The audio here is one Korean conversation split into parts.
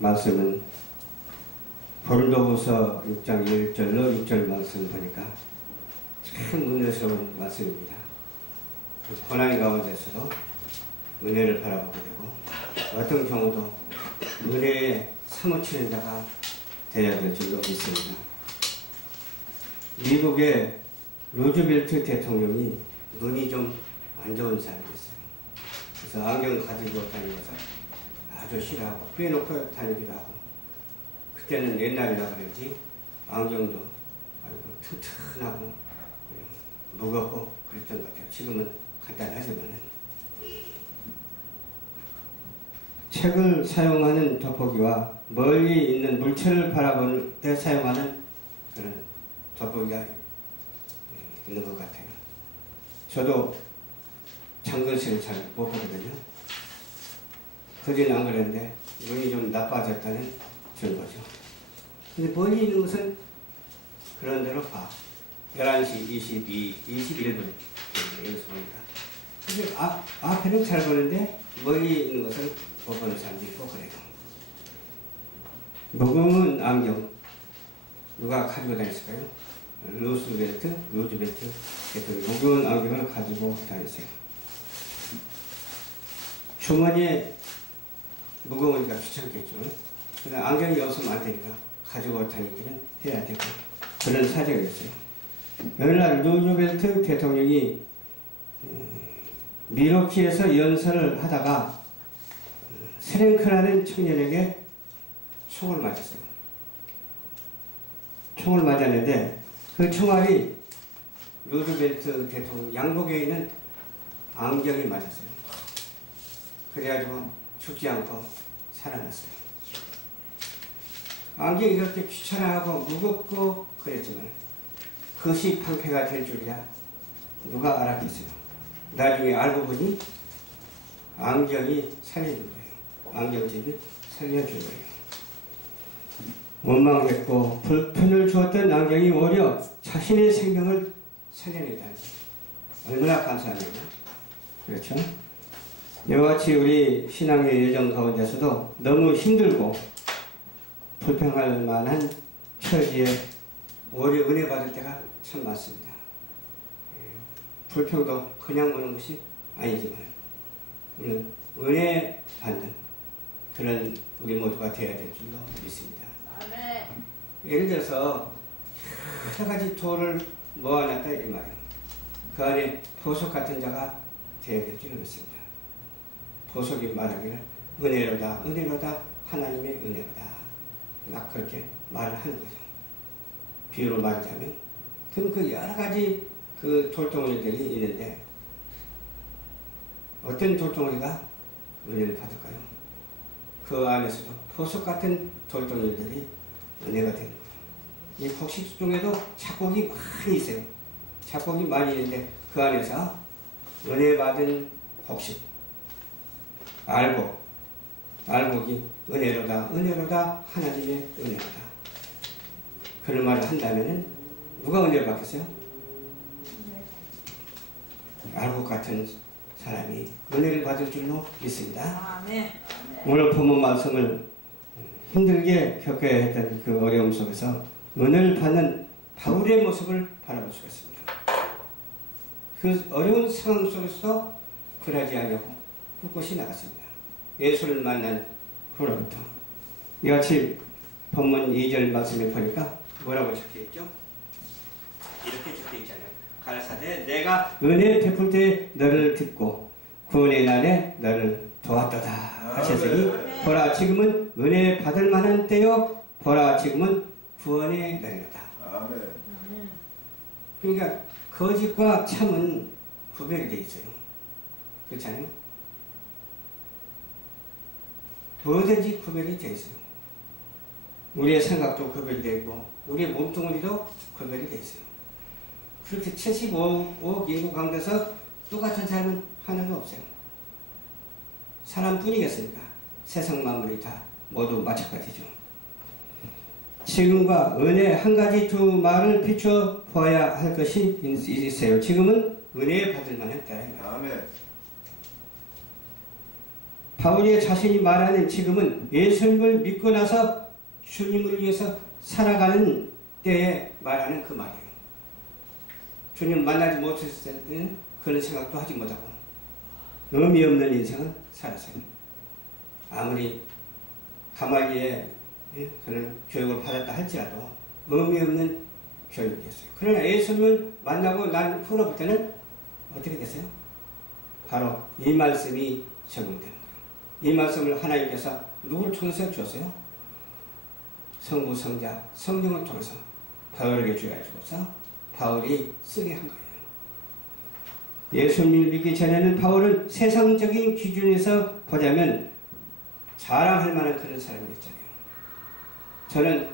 말씀은 고린도후서 6장 1절로 6절 말씀을 보니까 참 은혜스러운 말씀입니다. 고난 가운데서도 은혜를 바라보게 되고 어떤 경우도 은혜에 사무치는 자가 되어야 될 줄로 믿습니다. 미국의 루즈벨트 대통령이 눈이 좀 안 좋은 사람이었어요. 그래서 안경 가지고 다니면서 아주 싫어하고 빼놓고 다니기도 하고, 그때는 옛날이라 그런지 안경도 아주 튼튼하고 무겁고 그랬던 것 같아요. 지금은 간단하지만은. 책을 사용하는 돋보기와 멀리 있는 물체를 바라볼 때 사용하는 그런 돋보기가 있는 것 같아요. 저도 장글씨를 잘 못 보거든요. 그전에 안 그랬는데 눈이 좀 나빠졌다는 증거죠. 근데 멀리 있는 것은 그런 대로 봐. 11시 21분 여기서 보니까. 근데 앞에는 잘 보는데 멀리 있는 것은 못 보는 사람도 있고 그래요. 무거운 안경 누가 가지고 다녔을까요? 루즈벨트 대통령 무거운 안경을 가지고 다녔어요. 주머니에 무거우니까 귀찮겠죠. 그러나 안경이 없으면 안 되니까 가지고 다니기는 해야 되고, 그런 사정이었어요. 오늘날 루즈벨트 대통령이 밀워키에서 연설을 하다가 스랭크라는 청년에게 총을 맞았어요. 총을 맞았는데 그 총알이 루즈벨트 대통령 양복에 있는 안경에 맞았어요. 그래가지고 죽지 않고 살아났어요. 안경이 이렇게 귀찮아하고 무겁고 그랬지만 그것이 방패가 될 줄이야 누가 알았겠어요. 나중에 알고 보니 안경이 살려준 거예요. 안경집이 살려준 거예요. 원망했고 불편을 주었던 안경이 오히려 자신의 생명을 살려내다니 얼마나 감사합니다. 그렇죠? 이와 같이 우리 신앙의 여정 가운데서도 너무 힘들고 불평할 만한 처지에 오히려 은혜 받을 때가 참 많습니다. 불평도 그냥 오는 것이 아니지만 우리는 은혜 받는 그런 우리 모두가 되어야 될 줄로 믿습니다. 예를 들어서 여러 가지 돌을 모아놨다 이 말이에요. 그 안에 보석 같은 자가 되어야 될 줄로 믿습니다. 보석이 말하기를 은혜로다 은혜로다 하나님의 은혜로다 막 그렇게 말을 하는 거죠. 비유로 말하자면 그럼 그 여러 가지 그 돌덩어리들이 있는데 어떤 돌덩어리가 은혜를 받을까요? 그 안에서도 보석 같은 돌덩어리들이 은혜가 되는 거예요. 이 곡식 중에도 작곡이 많이 있어요. 작곡이 많이 있는데 그 안에서 은혜 받은 곡식 알곡이 은혜로다 하나님의 은혜로다 그런 말을 한다면은 누가 은혜를 받겠어요? 알곡 같은 사람이 은혜를 받을 줄로 믿습니다. 오늘 본문 말씀을 힘들게 겪어야 했던 그 어려움 속에서 은혜를 받는 바울의 모습을 바라볼 수가 있습니다. 그 어려운 상황 속에서도 굴하지 않고 꿋꿋이 나갔습니다. 예수를 만난 후로부터. 이같이 본문 2절 말씀에 보니까 뭐라고 적혀있죠? 이렇게 적혀있잖아요. 가라사대 내가 은혜 베풀 때 너를 듣고 구원의 날에 너를 도왔도다 하셨으니 보라 지금은 은혜 받을 만한 때요 보라 지금은 구원의 날이로다. 그러니까 거짓과 참은 구별이 되어 있어요. 그렇잖아요? 뭐든지 구별이 되어 있어요. 우리의 생각도 구별이 되어 있고 우리의 몸뚱아리도 구별이 되어 있어요. 그렇게 75억 인구 가운데서 똑같은 사람은 하나도 없어요. 사람뿐이겠습니까? 세상 만물이 다 모두 마찬가지죠. 지금과 은혜 한 가지 두 말을 비춰 보아야 할 것이 있어요. 지금은 은혜 받을 만한 때입니다. 바울의 자신이 말하는 지금은 예수님을 믿고 나서 주님을 위해서 살아가는 때에 말하는 그 말이에요. 주님 만나지 못했을 때는 그런 생각도 하지 못하고 의미 없는 인생을 살았어요. 아무리 가말리에 그런 교육을 받았다 할지라도 의미 없는 교육이었어요. 그러나 예수님을 만나고 난 후로부터는 어떻게 됐어요? 바로 이 말씀이 적용되는 거예요. 이 말씀을 하나님께서 누굴 통해서 주었어요? 성부, 성자, 성령을 통해서 바울에게 주어주고서 바울이 쓰게 한 거예요. 예수님을 믿기 전에는 바울은 세상적인 기준에서 보자면 자랑할 만한 그런 사람이었잖아요. 저는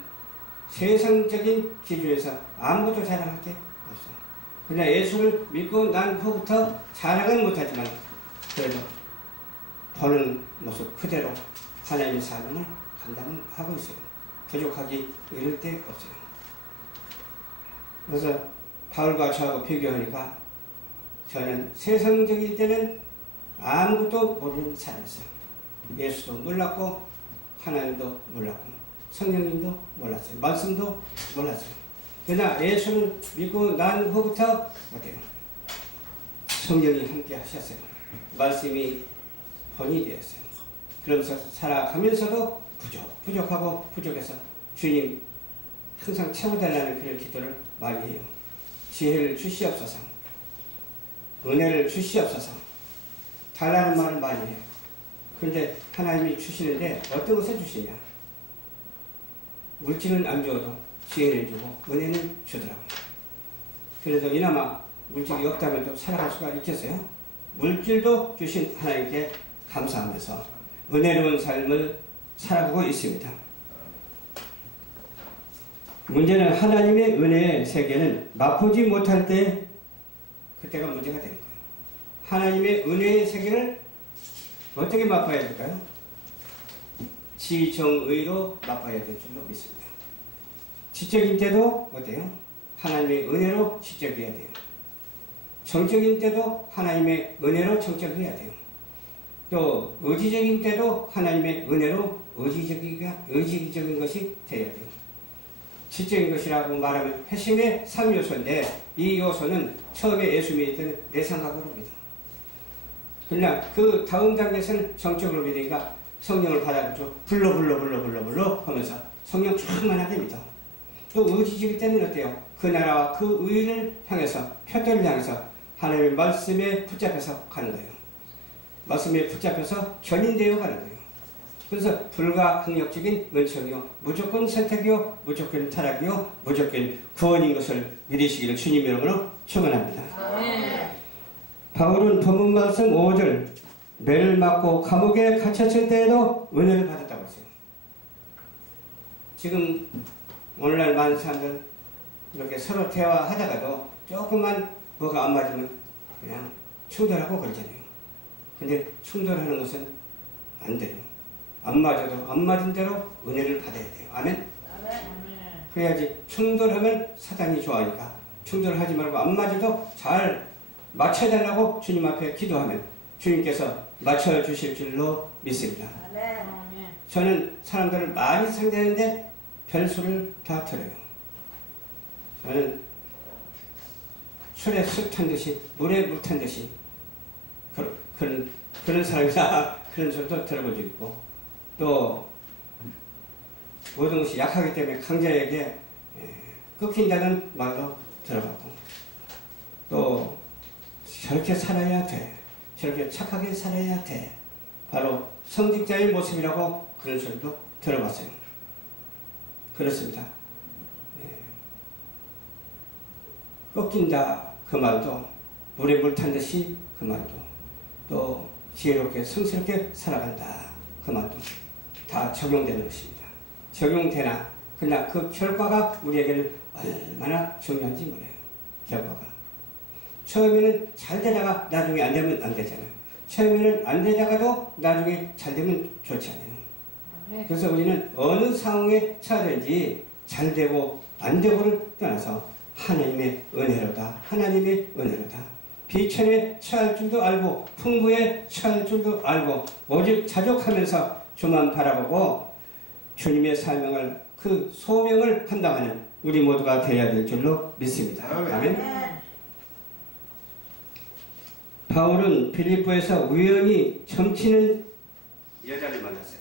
세상적인 기준에서 아무것도 자랑할 게 없어요. 그냥 예수를 믿고 난 후부터 자랑은 못하지만 그래도 보는 모습 그대로 하나님의 사명을 감당하고 있어요. 부족하기 이럴 데 없어요. 그래서 바울과 저하고 비교하니까 저는 세상적일 때는 아무것도 모르는 사람이었어요. 예수도 몰랐고 하나님도 몰랐고 성령님도 몰랐어요. 말씀도 몰랐어요. 그러나 예수를 믿고 난 후부터 어때요? 성령이 함께 하셨어요. 말씀이 본이 되었어요. 그러면서 살아가면서도 부족하고 부족해서 주님 항상 채워달라는 그런 기도를 많이 해요. 지혜를 주시옵소서. 은혜를 주시옵소서. 달라는 말을 많이 해요. 그런데 하나님이 주시는데 어떤 것을 주시냐? 물질은 안 주어도 지혜를 주고 은혜는 주더라고요. 그래도 이나마 물질이 없다면 또 살아갈 수가 있겠어요? 물질도 주신 하나님께 감사하면서 은혜로운 삶을 살아가고 있습니다. 문제는 하나님의 은혜의 세계는 맛보지 못할 때 그때가 문제가 되는 거예요. 하나님의 은혜의 세계를 어떻게 맛봐야 될까요? 지정의로 맛봐야 될 줄로 믿습니다. 지적인 때도 어때요? 하나님의 은혜로 지적해야 돼요. 정적인 때도 하나님의 은혜로 정적해야 돼요. 또 의지적인 때도 하나님의 은혜로 의지적인 것이 되어야 돼요. 지적인 것이라고 말하면 회심의 3요소인데 이 요소는 처음에 예수 믿을 때는 내 생각으로 믿어. 그러나 그 다음 단계에서는 정적으로 믿으니까 성령을 받아가지고 불러 하면서 성령 충만하게 믿어. 또 의지적일 때는 어때요? 그 나라와 그 의를 향해서 표대를 향해서 하나님의 말씀에 붙잡혀서 가는 거예요. 말씀에 붙잡혀서 견인되어 가는 거예요. 그래서 불가항력적인 은총이요, 무조건 선택이요, 무조건 타락이요, 무조건 구원인 것을 믿으시기를 주님 이름으로 축원합니다. 바울은 본문 말씀 5절 매를 맞고 감옥에 갇혔을 때에도 은혜를 받았다고 했어요. 지금 오늘날 많은 사람들 이렇게 서로 대화하다가도 조금만 뭐가 안 맞으면 그냥 충돌하고 그러잖아요. 근데 충돌하는 것은 안 돼요. 안 맞아도 안 맞은 대로 은혜를 받아야 돼요. 아멘? 그래야지. 충돌하면 사단이 좋아하니까 충돌하지 말고 안 맞아도 잘 맞춰달라고 주님 앞에 기도하면 주님께서 맞춰주실 줄로 믿습니다. 저는 사람들을 많이 상대하는데 별수를 다 들어요. 저는 술에 술 탄 듯이 물에 물 탄 듯이 그런 사람이다. 그런 소리도 들어본 적 있고, 또 모든 것이 약하기 때문에 강자에게 꺾인다는 말도 들어봤고, 또 저렇게 살아야 돼, 저렇게 착하게 살아야 돼, 바로 성직자의 모습이라고 그런 소리도 들어봤어요. 그렇습니다. 꺾인다 그 말도, 물에 물 탄 듯이 그 말도, 또 지혜롭게 성스럽게 살아간다 그 말도 다 적용되는 것입니다. 적용되나 그러나 그 결과가 우리에게는 얼마나 중요한지 몰라요. 결과가 처음에는 잘 되다가 나중에 안 되면 안 되잖아요. 처음에는 안 되다가도 나중에 잘 되면 좋잖아요. 그래서 우리는 어느 상황에 처하든지 잘 되고 안 되고를 떠나서 하나님의 은혜로다, 하나님의 은혜로다, 비천에 처할 줄도 알고 풍부에 처할 줄도 알고 오직 자족하면서 주만 바라보고 주님의 사명을 그 소명을 감당하는 우리 모두가 되어야 될 줄로 믿습니다. 아멘. 바울은 빌립보에서 우연히 점치는 여자를 만났어요.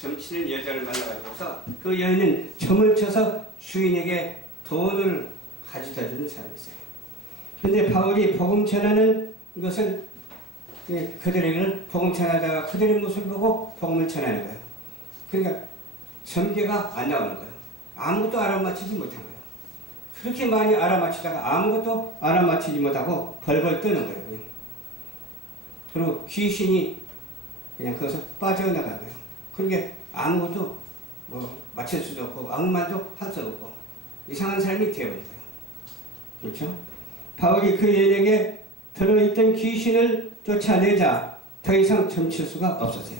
점치는 여자를 만나가지고서 그 여인은 점을 쳐서 주인에게 돈을 가져다 주는 사람이었어요. 그런데 바울이 복음 전하는 것을 그들에게 복음 전하다가 그들의 모습을 보고 복음을 전하는 거예요. 그러니까 점괘가 안 나오는 거예요. 아무것도 알아맞히지 못한 거예요. 그렇게 많이 알아맞히다가 아무것도 알아맞히지 못하고 벌벌 뜨는 거예요. 그냥. 그리고 귀신이 그냥 거기서 빠져나간 거예요. 그러게 아무것도 뭐 맞출 수도 없고 아무 말도 할 수 없고 이상한 사람이 되어버린 거예요. 그렇죠? 바울이 그 여인에게 들어있던 귀신을 쫓아내자 더 이상 점칠 수가 없었어요.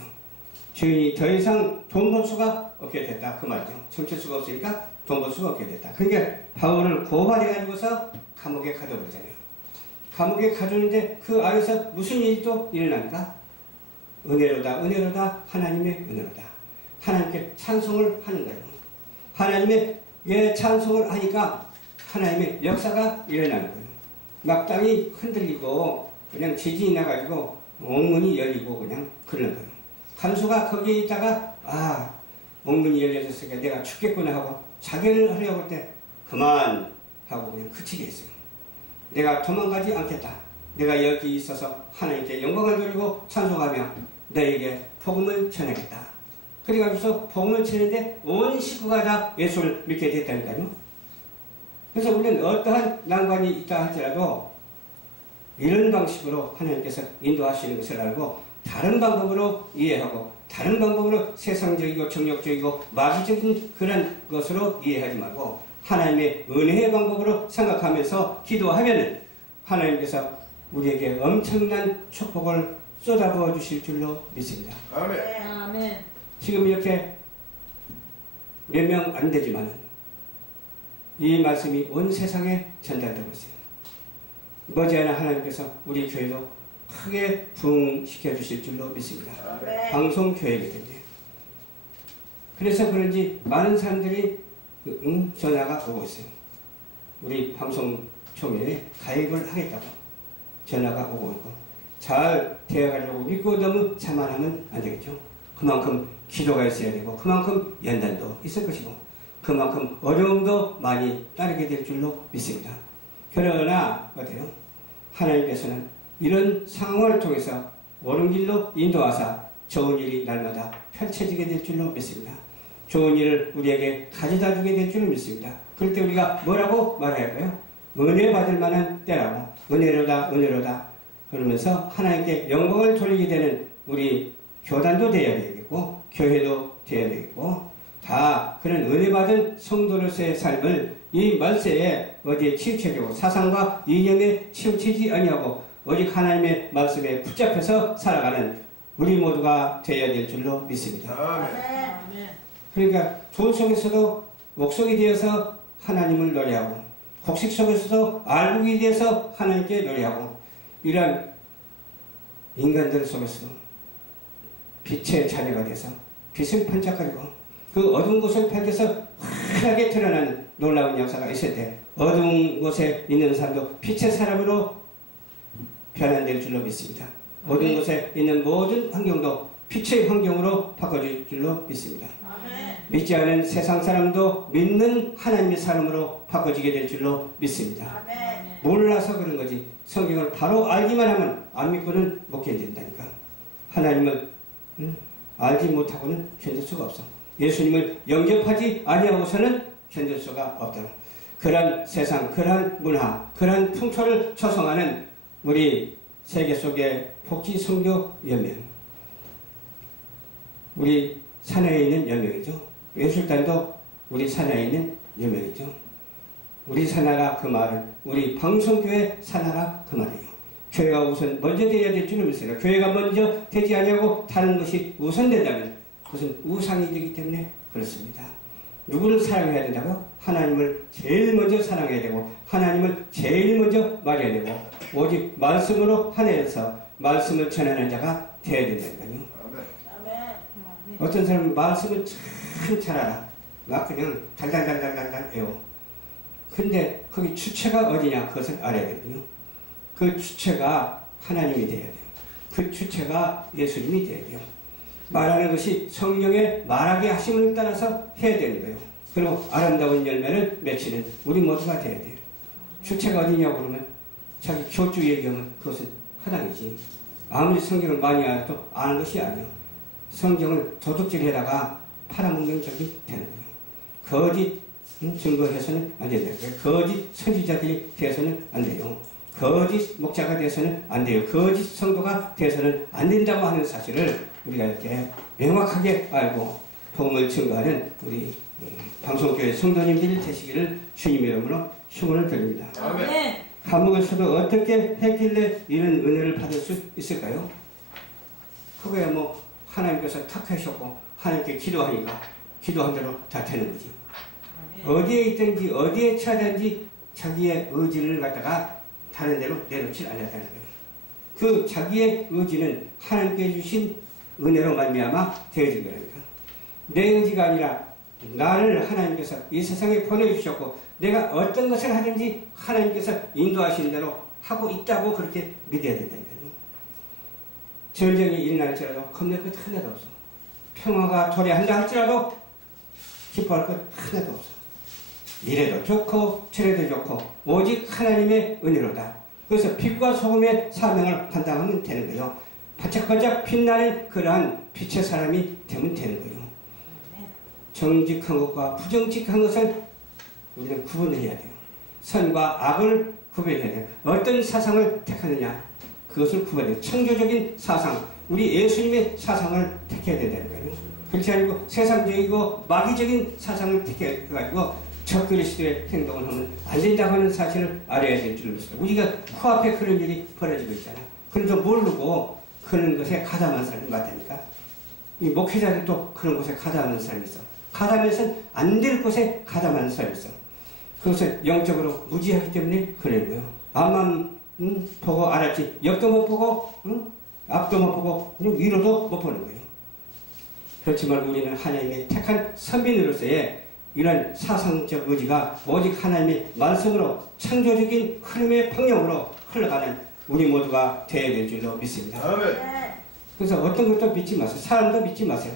주인이 더 이상 돈 벌 수가 없게 됐다. 그 말이죠. 점칠 수가 없으니까 돈 벌 수가 없게 됐다. 그러니까 바울을 고발해가지고서 감옥에 가둬버리잖아요. 감옥에 가두는데 그 안에서 무슨 일이 또 일어납니까? 은혜로다, 은혜로다, 하나님의 은혜로다. 하나님께 찬송을 하는 거예요. 하나님의 찬송을 하니까 하나님의 역사가 일어나는 거예요. 막 땅이 흔들리고 그냥 지진이 나가지고 옥문이 열리고 그냥 그러는 거예요. 간수가 거기에 있다가 옥문이 열려졌으니까 내가 죽겠구나 하고 자결을 하려고 할 때 그만 하고 그냥 그치게 했어요. 내가 도망가지 않겠다. 내가 여기 있어서 하나님께 영광을 돌리고 찬송하며 너에게 복음을 전하겠다. 그래가지고서 복음을 전했는데 온 식구가 다 예수를 믿게 됐다니까요. 그래서 우리는 어떠한 난관이 있다 할지라도 이런 방식으로 하나님께서 인도하시는 것을 알고 다른 방법으로 이해하고 다른 방법으로 세상적이고 정욕적이고 마귀적인 그런 것으로 이해하지 말고 하나님의 은혜의 방법으로 생각하면서 기도하면은 하나님께서 우리에게 엄청난 축복을 쏟아부어 주실 줄로 믿습니다. 아멘. 아멘. 지금 이렇게 몇 명 안 되지만 이 말씀이 온 세상에 전달되고 있어요. 머지않아 하나님께서 우리 교회도 크게 부흥시켜 주실 줄로 믿습니다. 아멘. 방송 교회이기 때문에. 그래서 그런지 많은 사람들이 전화가 오고 있어요. 우리 방송 총회에 가입을 하겠다고 전화가 오고 있고 잘 되어가려고 믿고 너무 자만하면 안 되겠죠. 그만큼 기도가 있어야 되고 그만큼 연단도 있을 것이고 그만큼 어려움도 많이 따르게 될 줄로 믿습니다. 그러나 어때요? 하나님께서는 이런 상황을 통해서 옳은 길로 인도하사 좋은 일이 날마다 펼쳐지게 될 줄로 믿습니다. 좋은 일을 우리에게 가져다 주게 될 줄로 믿습니다. 그럴 때 우리가 뭐라고 말해야 할까요? 은혜 받을 만한 때라고 은혜로다 은혜로다 그러면서 하나님께 영광을 돌리게 되는 우리 교단도 되어야 되겠고 교회도 되어야 되겠고 다 그런 은혜 받은 성도로서의 삶을 이 말세에 어디에 치우쳐지고 사상과 이념에 치우치지 아니하고 오직 하나님의 말씀에 붙잡혀서 살아가는 우리 모두가 되어야 될 줄로 믿습니다. 아멘. 그러니까 돈 속에서도 옥속이 되어서 하나님을 노래하고 곡식 속에서도 알곡이 되어서 하나님께 노래하고 이런 인간들 속에서도 빛의 자녀가 돼서 빛을 반짝거리고 그 어두운 곳을 밝혀서 환하게 드러나는 놀라운 역사가 있을 때 어두운 곳에 있는 사람도 빛의 사람으로 변환될 줄로 믿습니다. 어두운 곳에 있는 모든 환경도 빛의 환경으로 바꿔줄 줄로 믿습니다. 믿지 않은 세상 사람도 믿는 하나님의 사람으로 바꿔지게 될 줄로 믿습니다. 몰라서 그런 거지 성경을 바로 알기만 하면 안 믿고는 못 견딘다니까. 하나님을 알지 못하고는 견딜 수가 없어. 예수님을 영접하지 아니하고서는 견딜 수가 없다. 그런 세상, 그런 문화, 그런 풍토를 조성하는 우리 세계 속의 복지선교연맹, 우리 산하에 있는 연맹이죠. 예술단도 우리 산하에 있는 연맹이죠. 우리 산하라 그 말은 우리 방송교회 산하라 그 말이에요. 교회가 우선 먼저 되어야 될 줄을 믿습니다. 교회가 먼저 되지 아니하고 다른 것이 우선된다면 그것은 우상이 되기 때문에 그렇습니다. 누구를 사랑해야 된다고? 하나님을 제일 먼저 사랑해야 되고 하나님을 제일 먼저 말해야 되고 오직 말씀으로 하늘에서 말씀을 전하는 자가 되어야 된다는 거예요. 어떤 사람은 말씀은 참 잘 알아. 막 그냥 달달달달달달 외워. 근데 거기 주체가 어디냐 그것을 알아야 되거든요. 그 주체가 하나님이 되어야 돼요. 그 주체가 예수님이 되어야 돼요. 말하는 것이 성령의 말하게 하심을 따라서 해야 되는 거예요. 그리고 아름다운 열매를 맺히는 우리 모두가 되어야 돼요. 주체가 어디냐고 그러면 자기 교주 얘기하면 그것은 허당이지. 아무리 성경을 많이 알아도 아는 것이 아니에요. 성경을 도둑질해다가 팔아먹는 적이 되는 거예요. 거짓 증거해서는 안 된다는 거예요. 거짓 선지자들이 되어서는 안 돼요. 거짓 목자가 되어서는 안 돼요. 거짓 성도가 되어서는 안 된다고 하는 사실을 우리가 이렇게 명확하게 알고 복음을 증거하는 우리 방송교회 성도님들이 되시기를 주님 이름으로 축원을 드립니다. 아멘. 감옥에서도 어떻게 했길래 이런 은혜를 받을 수 있을까요? 그거야 뭐 하나님께서 탁 하셨고 하나님께 기도하니까 기도한 대로 다 되는 거지. 어디에 있든지 어디에 처하든지 자기의 의지를 갖다가 다른 데로 내놓지 않았다는 거예요. 그 자기의 의지는 하나님께 주신 은혜로 말미암아 되어진 거니까. 내 의지가 아니라 나를 하나님께서 이 세상에 보내주셨고 내가 어떤 것을 하든지 하나님께서 인도하신 대로 하고 있다고 그렇게 믿어야 된다니까요. 전쟁이 일어날지라도 겁낼 것 하나도 없어. 평화가 도래한다 할지라도 기뻐할 것 하나도 없어. 이래도 좋고 저래도 좋고 오직 하나님의 은혜로다. 그래서 빛과 소금의 사명을 감당하면 되는 거예요. 반짝반짝 빛나는 그러한 빛의 사람이 되면 되는 거예요. 정직한 것과 부정직한 것을 우리는 구분을 해야 돼요. 선과 악을 구별해야 돼요. 어떤 사상을 택하느냐 그것을 구별해요. 창조적인 사상, 우리 예수님의 사상을 택해야 된다는 거예요. 그렇지 않고 세상적이고 마귀적인 사상을 택해가지고 적그리스도의 행동을 하면 안 된다고 하는 사실을 알아야 될 줄 믿습니다. 우리가 코앞에 그런 일이 벌어지고 있잖아. 그런데 모르고 그런 것에 가담한 사람이 맞다니까. 이 목회자들도 그런 곳에 가담하는 사람이 있어. 가담해서는 안 될 곳에 가담하는 사람이 있어. 그것을 영적으로 무지하기 때문에 그러는 거예요. 앞만 보고 알았지 옆도 못 보고 앞도 못 보고 위로도 못 보는 거예요. 그렇지만 우리는 하나님의 택한 선민으로서의 이런 사상적 의지가 오직 하나님의 말씀으로 창조적인 흐름의 방향으로 흘러가는 우리 모두가 되어야 될 줄로 믿습니다. 그래서 어떤 것도 믿지 마세요. 사람도 믿지 마세요.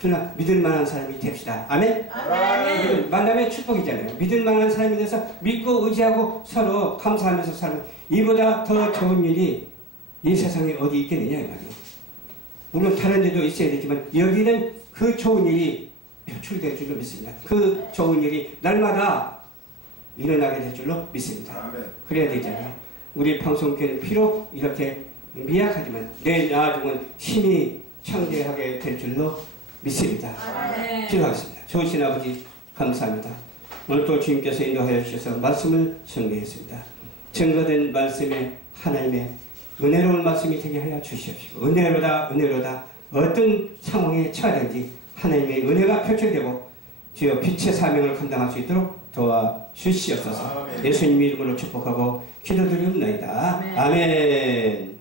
그러나 믿을 만한 사람이 됩시다. 아멘? 아멘. 만남의 축복이잖아요. 믿을 만한 사람이 돼서 믿고 의지하고 서로 감사하면서 사는 이보다 더 좋은 일이 이 세상에 어디 있겠느냐 이 말이에요. 물론 다른 데도 있어야 되지만 여기는 그 좋은 일이 표출될 줄로 믿습니다. 그 좋은 일이 날마다 일어나게 될 줄로 믿습니다. 아멘. 그래야 되잖아요. 우리 방송교회는 비록 이렇게 미약하지만 내 나중은 힘이 창대하게 될 줄로 믿습니다. 기도하겠습니다. 좋으신 아버지 감사합니다. 오늘 또 주님께서 인도하여 주셔서 말씀을 정리했습니다. 증거된 말씀에 하나님의 은혜로운 말씀이 되게 하여 주시옵시고 은혜로다 은혜로다 어떤 상황에 처하든지 하나님의 은혜가 표출되고 주여 빛의 사명을 감당할 수 있도록 도와주시옵소서. 예수님 이름으로 축복하고 기도드리옵나이다. 아멘.